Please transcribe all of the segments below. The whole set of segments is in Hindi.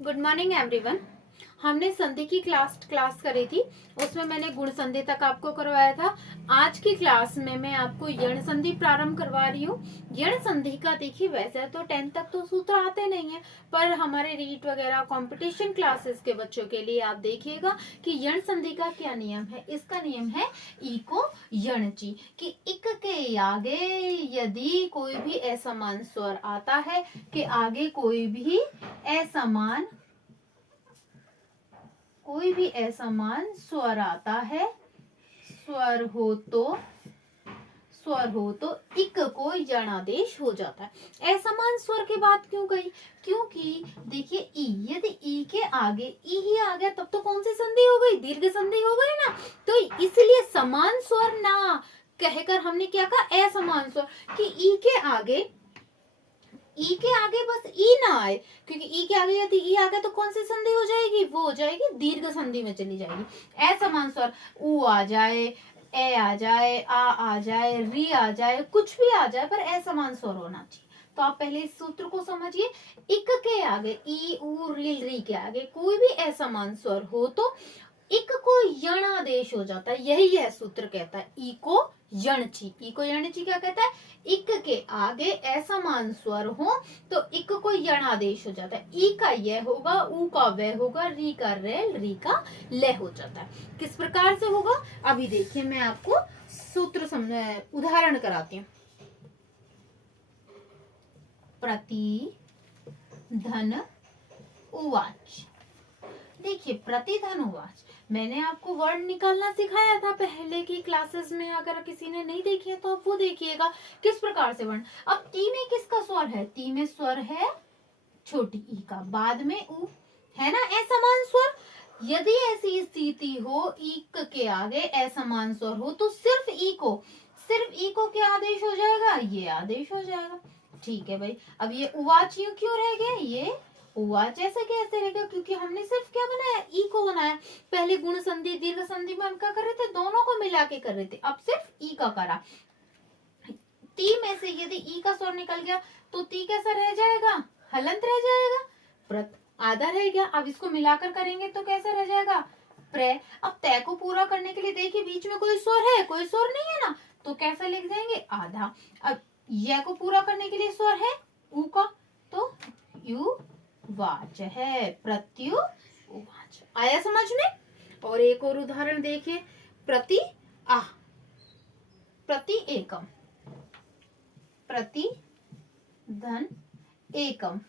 Good morning everyone. हमने संधि की क्लास करी थी, उसमें मैंने गुण संधि तक आपको करवाया था। आज की क्लास में मैं आपको यण संधि प्रारंभ करवा रही हूँ। यण संधि का देखिए, वैसे तो 10th तक तो सूत्र आते नहीं है, पर हमारे रीट वगैरह कंपटीशन क्लासेस के बच्चों के लिए आप देखिएगा कि यण संधि का क्या नियम है। इसका नियम है इको यणची, कि इक के आगे यदि कोई भी असमान स्वर आता है, कि आगे कोई भी असमान स्वर आता है, स्वर हो तो इक को यणादेश हो जाता है। असमान स्वर की बात क्यों कही? क्योंकि देखिए यदि ई के आगे ई ही आ गया तब तो कौन सी संधि हो गई? दीर्घ संधि हो गई ना। तो इसलिए समान स्वर ना कहकर हमने क्या कहा? असमान स्वर, कि ई के आगे बस ई ना आए, क्योंकि ई के आगे यदि ई आ गया तो कौन सी संधि हो जाएगी? वो हो जाएगी दीर्घ संधि में चली जाएगी। असमान स्वर उ आ जाए, ए आ जाए, आ जाए, री आ जाए, कुछ भी आ जाए, पर असमान स्वर होना चाहिए। तो आप पहले इस सूत्र को समझिए। इक के आगे ई उ री के आगे कोई भी असमान स्वर हो तो इक को यणादेश हो जाता है। यही यह सूत्र कहता है, ई को यणची। ई को यणची क्या कहता है? इक के आगे असमान स्वर हो तो इक को यणादेश हो जाता है। ई का यह होगा, उ का वह होगा, री का री का ले हो जाता है। किस प्रकार से होगा अभी देखिए, मैं आपको सूत्र उदाहरण कराती हूँ। प्रति धन उवाच। देखिए प्रतिधन उवाच, मैंने आपको वर्ड निकालना सिखाया था पहले की क्लासेस में। अगर किसी ने नहीं देखी है तो आप वो देखिएगा किस प्रकार से वर्ण। अब ती में किसका स्वर है? ती में स्वर है छोटी ई का, बाद में उ है ना असमान स्वर। यदि ऐसी स्थिति हो इक के आगे असमान स्वर हो तो सिर्फ ई को क्या आदेश हो जाएगा? ये आदेश हो जाएगा। ठीक है भाई, अब ये उवाच क्यों रह गया? ये उवाच ऐसे कैसे रहेगा? क्योंकि हमने सिर्फ क्या बनाया? ई को बनाया। पहले गुण संधि दीर्घ संधि में हम क्या कर रहे थे? दोनों को मिला के कर रहे थे, अब सिर्फ ई का करा। ती में से यदि ई का स्वर निकल गया तो ती कैसा रह जाएगा? हलंत रह जाएगा, आधा रह गया। अब इसको मिलाकर करेंगे तो कैसा रह जाएगा? प्र। अब तय को पूरा करने के लिए देखिए बीच में कोई स्वर है? कोई स्वर नहीं है ना, तो कैसा लिख देंगे? आधा। अब यह को पूरा करने के लिए स्वर है उ का, तो यू वाच है, प्रत्यु उवाच। आया समझ में? और एक और उदाहरण देखिए, प्रति आ, प्रति एकम, प्रति धन एकम।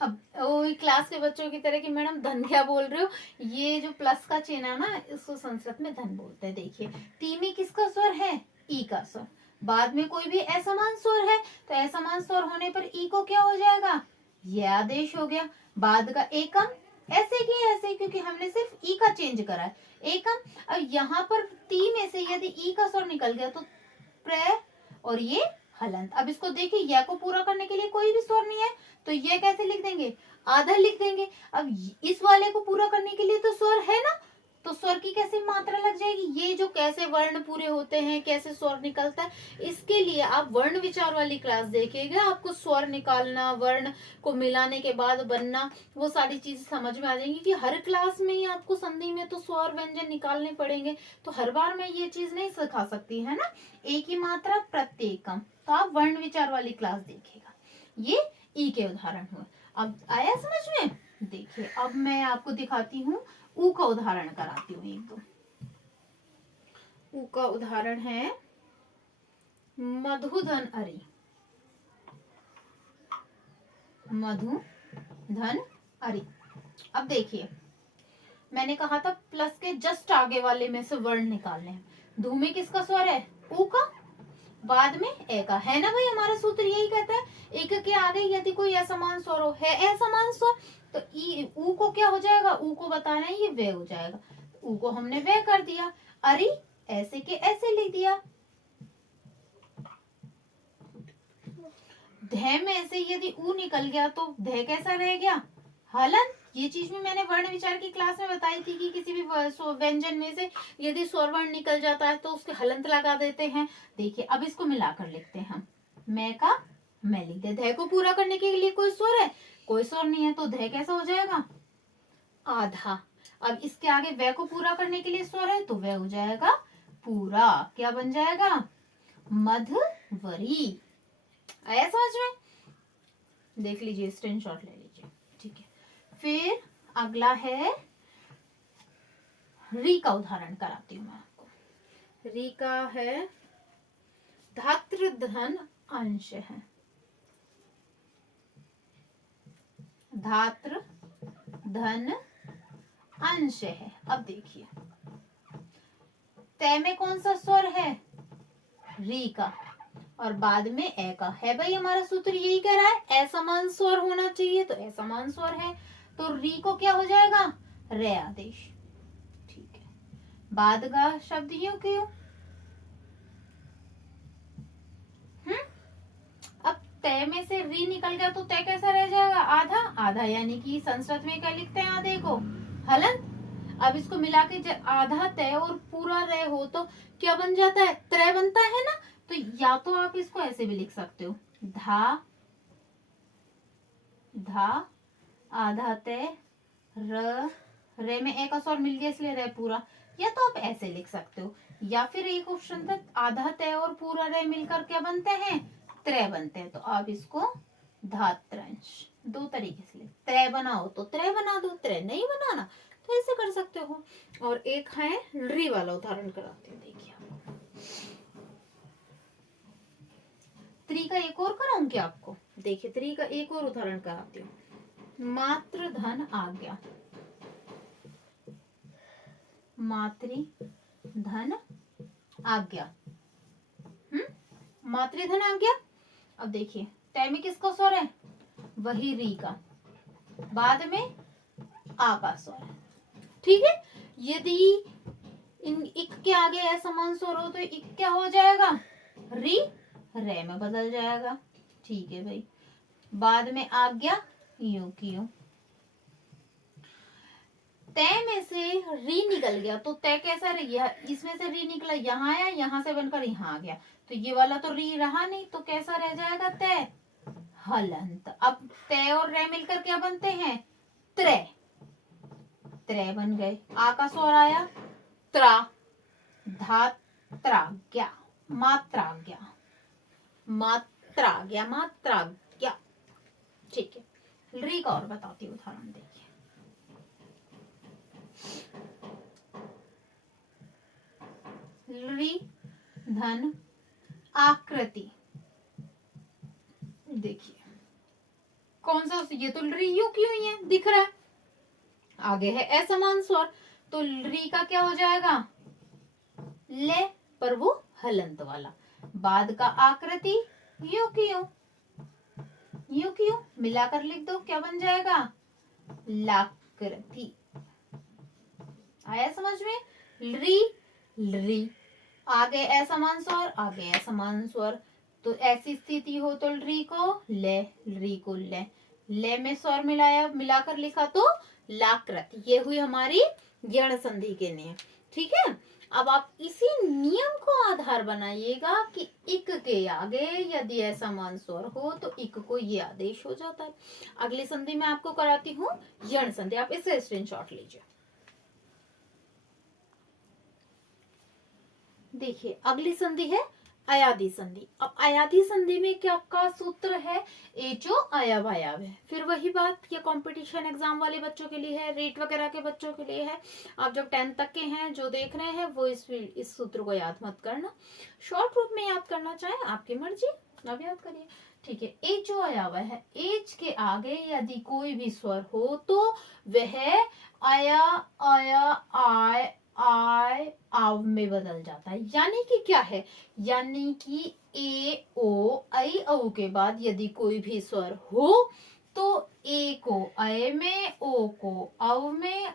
अब वही क्लास के बच्चों की तरह कि मैडम धन क्या बोल रहे हो? ये जो प्लस का चिन्ह है ना, इसको संस्कृत में धन बोलते हैं। देखिए ती में किसका स्वर है? ई का स्वर, बाद में कोई भी असमान स्वर है तो असमान स्वर होने पर ई को क्या हो जाएगा? यह आदेश हो गया। बाद का एकम, ऐसे की ऐसे, क्योंकि हमने सिर्फ ई का चेंज करा है, एकम। अब यहाँ पर ती में से यदि ई का स्वर निकल गया तो प्र और ये हलंत। अब इसको देखिए, यह को पूरा करने के लिए कोई भी स्वर नहीं है तो ये कैसे लिख देंगे? आधा लिख देंगे। अब इस वाले को पूरा करने के लिए तो स्वर है ना, तो स्वर की कैसे मात्रा लग जाएगी? ये जो कैसे वर्ण पूरे होते हैं, कैसे स्वर निकलता है, इसके लिए आप वर्ण विचार वाली क्लास देखिएगा। आपको स्वर निकालना, वर्ण को मिलाने के बाद बनना, वो सारी चीजें समझ में आ जाएंगी। कि हर क्लास में ही आपको संधि में तो स्वर व्यंजन निकालने पड़ेंगे, तो हर बार मैं ये चीज नहीं सिखा सकती, है ना। एक ही मात्रा प्रत्येकम, तो आप वर्ण विचार वाली क्लास देखिएगा। ये ई के उदाहरण हुए। अब आया समझ में? देखिए अब मैं आपको दिखाती हूँ, ऊ का उदाहरण कराती हूँ एक दो। ऊ का उदाहरण है मधुधन अरि। मधुधन अरि। अब देखिए मैंने कहा था प्लस के जस्ट आगे वाले में से वर्ण निकालने हैं। धू में किसका स्वर है? ऊ का, बाद में ए का, है ना भाई। हमारा सूत्र यही कहता है, एक के आगे यदि कोई असमान स्वर हो, है असमान स्वर, तो ई ऊ को क्या हो जाएगा? ऊ को बताना है, ये वे हो जाएगा। ऊ को हमने वे कर दिया, अरे ऐसे के ऐसे लिख दिया। ध में से यदि ऊ निकल गया तो ध कैसा रह गया? हलन। ये चीज भी मैंने वर्ण विचार की क्लास में बताई थी कि किसी भी व्यंजन में से यदि स्वर वर्ण निकल जाता है तो उसके हलंत लगा देते हैं। देखिए अब इसको मिलाकर लिखते हैं हम। मैं का मैं लिख दे ध को पूरा करने के लिए कोई स्वर है, कोई स्वर नहीं है, तो ध कैसा हो जाएगा, आधा। अब इसके आगे व को पूरा करने के लिए स्वर है, तो वह हो जाएगा पूरा। क्या बन जाएगा, मधवरी। आया समझ में, देख लीजिए, स्क्रीनशॉट ले लीजिए। ठीक है, फिर अगला है री का उदाहरण कराती हूँ मैं आपको। री का है धातृ धन अंश है, धातृ धन अंश है। अब देखिए तय में कौन सा स्वर है, री का, और बाद में ए का है। भाई हमारा सूत्र यही कह रहा है असमान स्वर होना चाहिए, तो असमान स्वर है, तो री को क्या हो जाएगा, रे आदेश। ठीक है, बाद का शब्द यूं क्यों, अब तय में से री निकल गया तो तय कैसा रह जाएगा, आधा। आधा यानी कि संस्कृत में क्या लिखते हैं आधे को, हलन। अब इसको मिला के आधा तय और पूरा रे हो तो क्या बन जाता है, त्रय बनता है ना। तो या तो आप इसको ऐसे भी लिख सकते हो, धा धा आधा तय र, रे में एक स्वर मिल गया इसलिए रे पूरा। या तो आप ऐसे लिख सकते हो, या फिर एक ऑप्शन था आधा तय और पूरा रे मिलकर क्या बनते हैं, त्रय बनते हैं। तो आप इसको धात्रंश, दो तरीके से लिख, त्रय बनाओ तो त्रय बना दो, त्रय नहीं बनाना तो ऐसे कर सकते हो। और एक है री वाला उदाहरण कराती हूँ, देखिए त्री का एक और कराऊं क्या आपको, देखिए त्री का एक और उदाहरण कराती हूँ। मातृ धन आज्ञा, मातृ धन आज्ञा, मातृधन आज्ञा। अब देखिए तय में किसका स्वर है, वही री का, बाद में आ का स्वर है। ठीक है, यदि इन इक के आगे असमान स्वर हो तो इक क्या हो जाएगा, री रे में बदल जाएगा। ठीक है भाई, बाद में आज्ञा यूं की यूं। तय में से री निकल गया तो तय कैसा रही, इसमें से री निकला, यहाँ आया, यहाँ से बनकर यहाँ आ गया, तो ये वाला तो री रहा नहीं, तो कैसा रह जाएगा, तय हलंत। अब तय और रे मिलकर क्या बनते हैं, त्रय, त्रय बन गए। आ का स्वर आया, त्रा, धात्राज्ञा, मात्राज्ञा, मात्राज्ञा, मात्राज्ञा। ठीक है, री का और बताती हूँ उदाहरण, देखिए री धन आकृति। देखिए कौन सा, ये तो री यू की हुई है, दिख रहा है, आगे है असमान स्वर, तो री का क्या हो जाएगा, ले, पर वो हलंत वाला। बाद का आकृति यू की यू, यू की यू मिलाकर लिख दो, क्या बन जाएगा, लाकृति। आया समझ में, री री, आगे असमान स्वर, आगे असमान स्वर, तो ऐसी स्थिति हो तो री को ले, री को ले में स्वर मिलाया, मिलाकर लिखा तो लाकृत। ये हुई हमारी यण संधि के नियम। ठीक है, अब आप इसी नियम को आधार बनाइएगा कि इक के आगे यदि असमान स्वर हो तो इक को ये आदेश हो जाता है। अगली संधि में आपको कराती हूँ यण संधि, आप इसे स्क्रीनशॉट लीजिए। देखिए अगली संधि है अयादि संधि। अब अयादि संधि में क्या का सूत्र है, एचो अयव अयव है। फिर वही बात, ये कंपटीशन एग्जाम वाले बच्चों के लिए है, रेट वगैरह के बच्चों के लिए है। आप जब 10th तक के हैं जो देख रहे हैं वो इस सूत्र को याद मत करना, शॉर्ट रूप में याद करना चाहे आपकी मर्जी, अब याद करिए। ठीक है, एचो अयव है, एच के आगे यदि कोई भी स्वर हो तो वह अया अया आय आय आव में बदल जाता है। यानी कि क्या है, यानी कि ए ओ आई औ के बाद यदि कोई भी स्वर हो तो ए को अय में, ओ को अव में,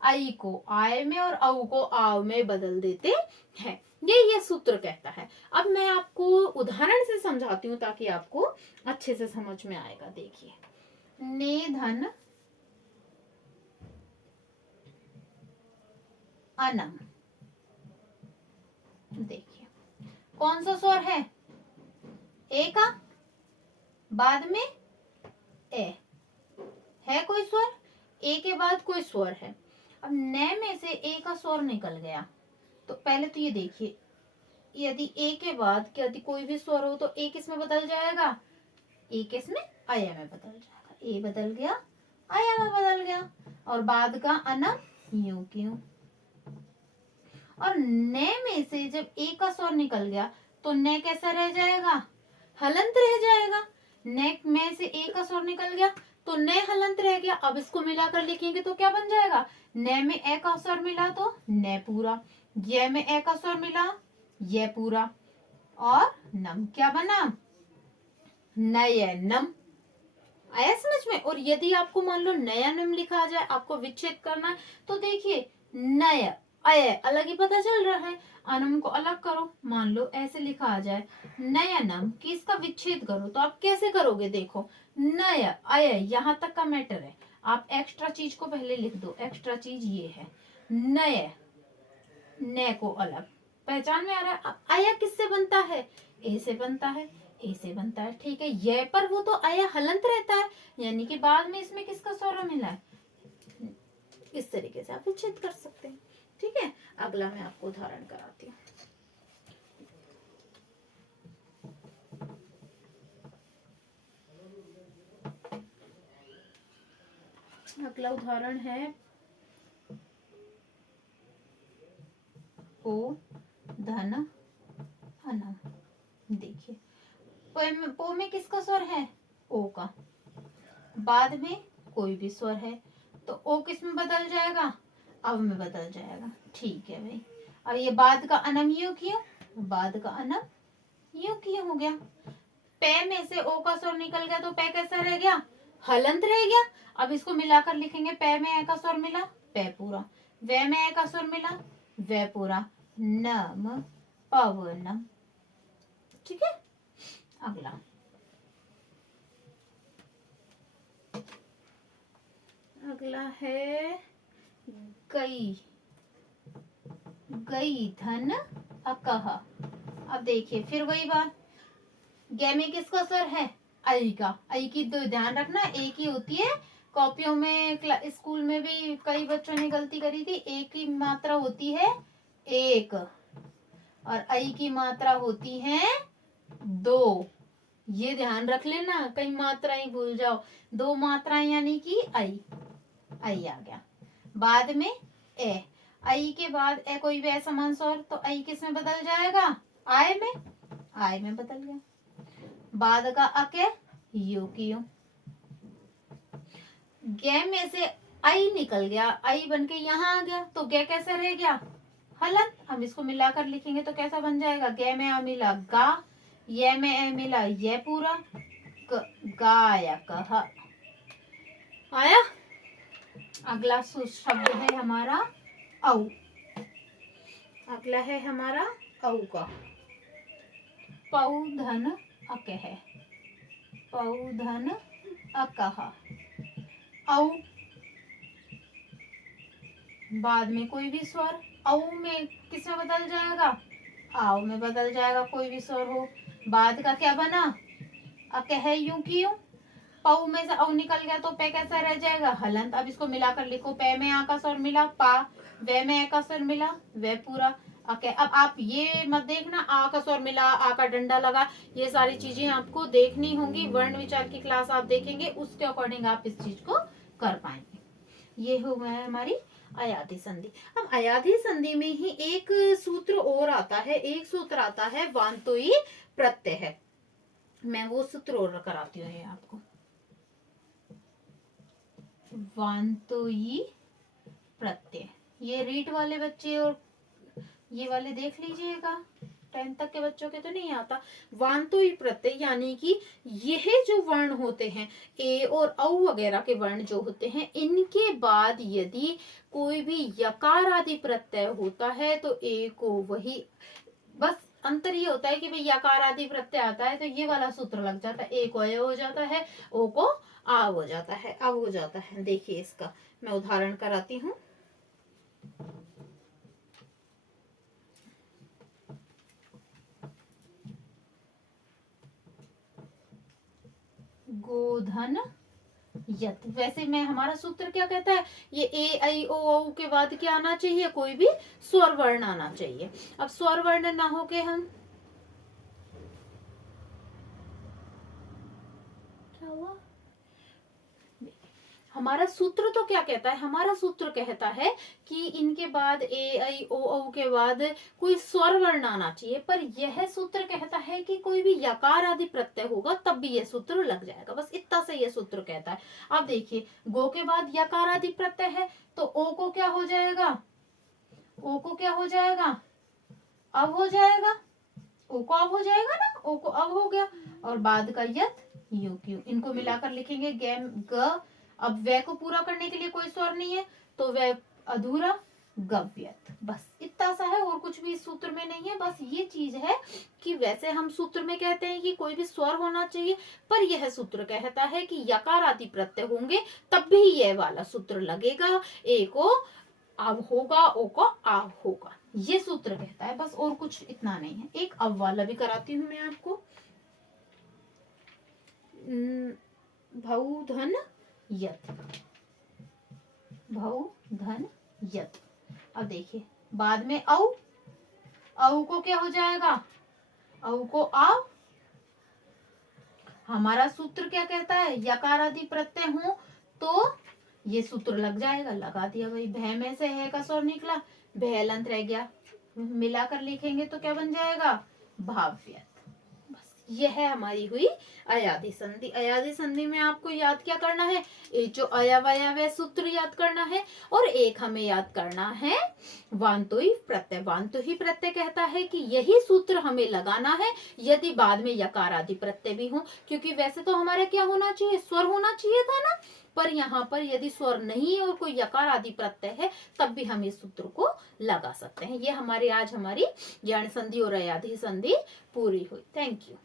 आई को आय में और औ को आव में बदल देते हैं। ये सूत्र कहता है। अब मैं आपको उदाहरण से समझाती हूँ ताकि आपको अच्छे से समझ में आएगा। देखिए ने धन अनम, देखिए कौन सा स्वर है, ए का, बाद में ए, है कोई स्वर? ए के बाद कोई स्वर है। अब न में से ए का स्वर निकल गया, तो पहले तो ये देखिए, यदि ए के बाद यदि कोई भी स्वर हो तो ए किस में बदल जाएगा? ए किस में? आया में बदल जाएगा। ए बदल गया, आया में बदल गया। और बाद का अनम यूं क्यों। और न में से जब ए का स्वर निकल गया तो न कैसा रह जाएगा? हलंत रह जाएगा। न में से ए का स्वर निकल गया तो न हलंत रह गया। अब इसको मिलाकर लिखेंगे तो क्या बन जाएगा? न में ए का स्वर मिला तो न पूरा, य में ए का स्वर मिला ये पूरा, और नम क्या बना? नयनम। आया समझ में? और यदि आपको मान लो नयनम लिखा जाए, आपको विच्छेद करना है, तो देखिए नय अय अलग ही पता चल रहा है, अनम को अलग करो। मान लो ऐसे लिखा आ जाए नयनम कि इसका विच्छेद करो, तो आप कैसे करोगे? देखो नय अय यहाँ तक का मैटर है, आप एक्स्ट्रा चीज को पहले लिख दो। एक्स्ट्रा चीज ये है नय, न को अलग, पहचान में आ रहा है? अब आया किससे बनता है? ए से बनता है, ए से बनता है, ठीक है। ये पर वो तो आया हलंत रहता है, यानी कि बाद में इसमें किसका स्वर मिला है? इस तरीके से आप विच्छेद कर सकते हैं, ठीक है। अगला मैं आपको उदाहरण कराती हूँ। अगला उदाहरण है ओ धन अनम। देखिए पो में किसका स्वर है? ओ का। बाद में कोई भी स्वर है तो ओ किस में बदल जाएगा? अब में बदल जाएगा, ठीक है भाई। और ये बाद का अनम यूं क्यों? बाद का अनम यूं क्यों हो गया? पे में से ओ का स्वर निकल गया तो पे कैसा रह गया? हलंत रह गया। अब इसको मिलाकर लिखेंगे, पे में ए का स्वर मिला पे पूरा, वे में ए का स्वर मिला वे पूरा, नम पवनम, ठीक है। अगला अगला है गई, गई धन अकह। अब देखिए फिर वही बात, गे में किसका स्वर है? आई का। आई की तो ध्यान रखना एक ही होती है, कॉपियों में स्कूल में भी कई बच्चों ने गलती करी थी, एक की मात्रा होती है एक और आई की मात्रा होती है दो। ये ध्यान रख लेना, कई मात्राएं भूल जाओ। दो मात्राएं यानी कि आई, आई आ गया। बाद में ए, आई के बाद ए कोई भी असमान स्वर तो आई किस में बदल जाएगा? आय में, आय में बदल गया। बाद का अके यू की यू। गे में से आई निकल गया, आई बन के यहाँ आ गया तो गे कैसा रह गया? हलन। हम इसको मिलाकर लिखेंगे तो कैसा बन जाएगा? गे में आ मिला गा, ये में ए मिला ये पूरा, गायक आया। अगला शब्द है हमारा औ। अगला है हमारा औ का। पौधन अकह, पौधन अकह। औ बाद में कोई भी स्वर, औ में किस में बदल जाएगा? आओ में बदल जाएगा, कोई भी स्वर हो। बाद का क्या बना? अकह यूं की यूं। पौ में से औ निकल गया तो पे कैसा रह जाएगा? हलंत। अब इसको मिलाकर लिखो, पे में आ का स्वर मिला पा, वे में ए का स्वर मिला वे पूरा, ओके। अब आप ये मत देखना आ का स्वर मिला, आ का डंडा लगा, ये सारी चीजें आपको देखनी होंगी। वर्ण विचार की क्लास आप देखेंगे, उसके अकॉर्डिंग आप इस चीज को कर पाएंगे। ये हो गया हमारी अयाधी संधि। अब अयाधी संधि में ही एक सूत्र और आता है, एक सूत्र आता है वान्तोई प्रत्यय है। मैं वो सूत्र और कराती हूँ आपको। वान्तोई प्रत्यय, ये रीट वाले बच्चे और ये वाले देख लीजिएगा, 10th तक के बच्चों के तो नहीं आता। वान्तोई प्रत्यय यानी कि यह जो वर्ण होते हैं, ए और औ वगैरह के वर्ण जो होते हैं, इनके बाद यदि कोई भी यकार आदि प्रत्यय होता है तो ए को वही, बस अंतर ये होता है कि भाई यकार आदि प्रत्यय आता है तो ये वाला सूत्र लग जाता है, ए को अय हो जाता है, ओ को आ हो जाता है, अब हो जाता है। देखिए इसका मैं उदाहरण कराती हूँ। गोधन यत। वैसे में हमारा सूत्र क्या कहता है, ये ए आई ओ औ के बाद क्या आना चाहिए, कोई भी स्वर वर्ण आना चाहिए। अब स्वर वर्ण ना हो के हम क्या हुआ, हमारा सूत्र तो क्या कहता है, हमारा सूत्र कहता है कि इनके बाद ए आई ओ औ के बाद कोई स्वर वर्ण आना चाहिए, पर यह सूत्र कहता है कि कोई भी यकार आदि प्रत्यय होगा तब भी यह सूत्र लग जाएगा। बस इतना से यह सूत्र कहता है। अब देखिए गो के बाद यकार आदि प्रत्यय है तो ओ को क्या हो जाएगा, ओ को क्या हो जाएगा, अब हो जाएगा, ओ को अब हो जाएगा ना, ओ को अब हो गया, और बाद का यत यू क्यू, इनको मिलाकर लिखेंगे गैम ग। अब वे को पूरा करने के लिए कोई स्वर नहीं है तो वे अधूरा गव्यत। बस इतना सा है, और कुछ भी इस सूत्र में नहीं है। बस ये चीज है कि वैसे हम सूत्र में कहते हैं कि कोई भी स्वर होना चाहिए, पर यह सूत्र कहता है कि यकार आदि प्रत्यय होंगे तब भी यह वाला सूत्र लगेगा, ए को अब होगा, ओ को आव होगा, ये सूत्र कहता है। बस और कुछ इतना नहीं है। एक अब वाला भी कराती हूं मैं आपको, भऊ धन यत, भऊ धन यत। अब देखिए बाद में औ, औ को क्या हो जाएगा, औ को आव। हमारा सूत्र क्या कहता है, यकार आदि प्रत्यय हो तो ये सूत्र लग जाएगा, लगा दिया भाई। भय में से है का स्वर निकला, भयलंत रह गया, मिलाकर लिखेंगे तो क्या बन जाएगा, भाव्यत। बस यह है हमारी हुई अयादि संधि। अयादि संधि में आपको याद क्या करना है, एक जो अयवय सूत्र याद करना है, और एक हमें याद करना है वांतो ही प्रत्यय। वांतो ही प्रत्यय कहता है कि यही सूत्र हमें लगाना है यदि बाद में यकार आदि प्रत्यय भी हो, क्योंकि वैसे तो हमारे क्या होना चाहिए, स्वर होना चाहिए था ना, पर यहाँ पर यदि स्वर नहीं है और कोई यकार आदि प्रत्यय है तब भी हम इस सूत्र को लगा सकते हैं। ये हमारी आज हमारी ज्ञान संधि और अयादि संधि पूरी हुई। Thank you.